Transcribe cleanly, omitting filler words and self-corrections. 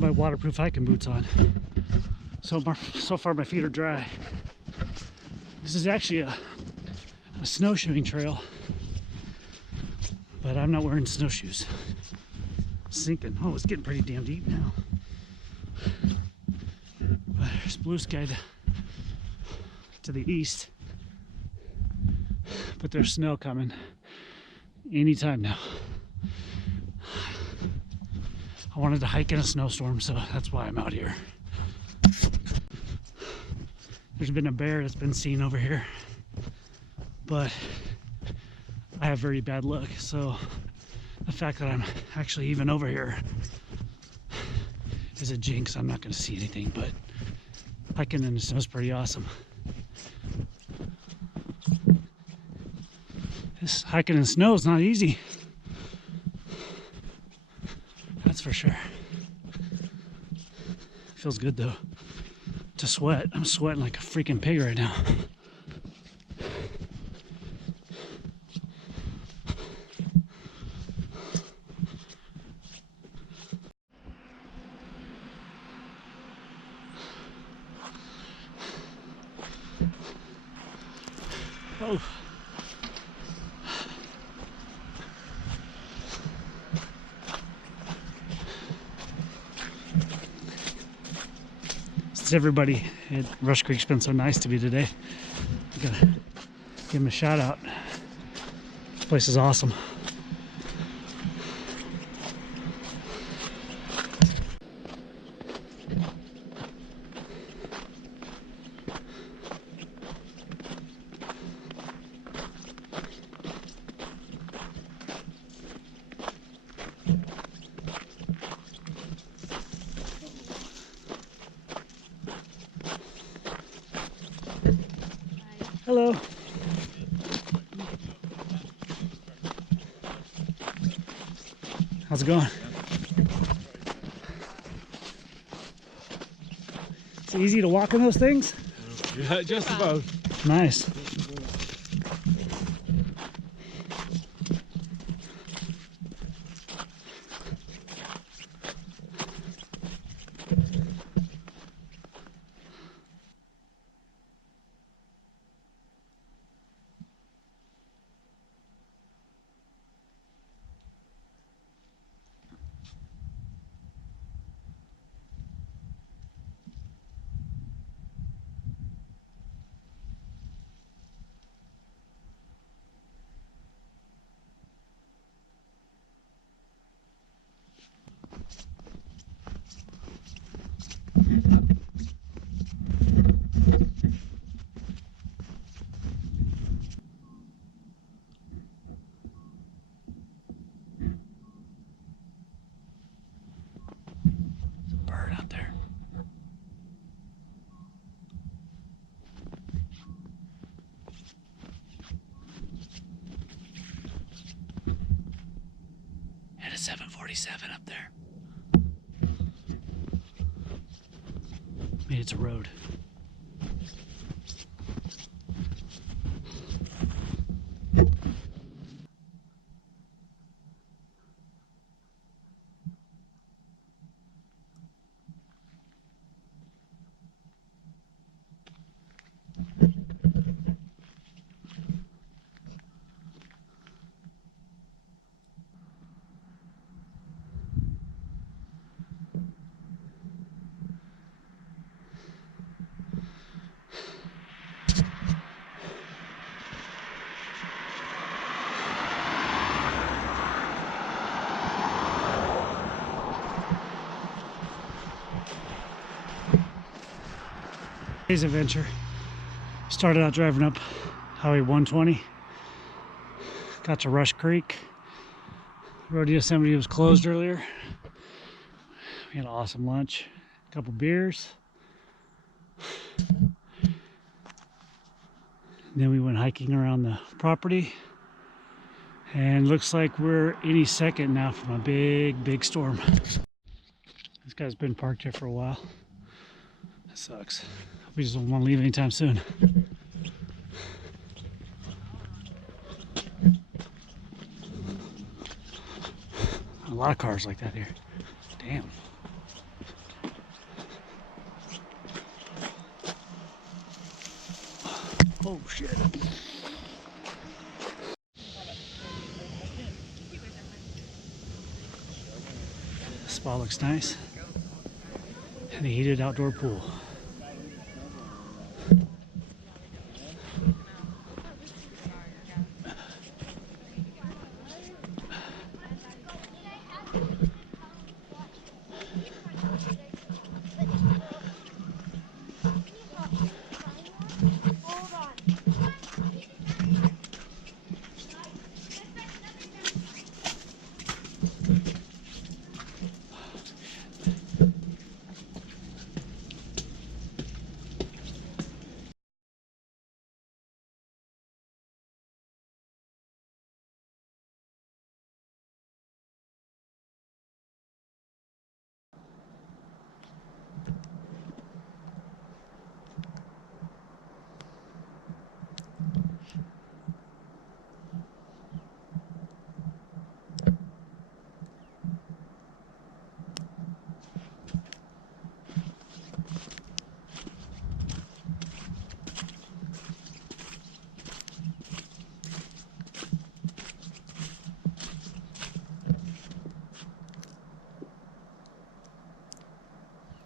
have my waterproof hiking boots on. So far my feet are dry. This is actually a snowshoeing trail, but I'm not wearing snowshoes. Sinking. Oh, it's getting pretty damn deep now. But there's blue sky to the east, but there's snow coming anytime now. I wanted to hike in a snowstorm, so that's why I'm out here. There's been a bear that's been seen over here, but I have very bad luck, so the fact that I'm actually even over here is a jinx. I'm not going to see anything, but hiking in the snow is pretty awesome. This hiking in snow is not easy. That's for sure. Feels good though to sweat. I'm sweating like a freaking pig right now. Oh. Since everybody at Rush Creek's been so nice to me today, I gotta give them a shout out. This place is awesome. Hello. How's it going? It's easy to walk in those things? Yeah, just about. Nice. There's a bird out there. And a 747 up there. I mean, it's a road. Today's adventure started out driving up Highway 120, got to Rush Creek. Road to Yosemite was closed earlier. We had an awesome lunch, a couple beers. Then we went hiking around the property, and looks like we're any second now from a big storm. This guy's been parked here for a while. That sucks. We just don't want to leave anytime soon. A lot of cars like that here. Damn. Oh shit. Spot looks nice. And a heated outdoor pool.